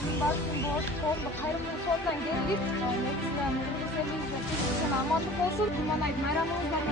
Baksın boş, sonda hayrımın sondan geldik. Meksikan, Kırgız elimizde Kırgızcan amanlık olsun. Kurmanaydı, mayramımız var mı?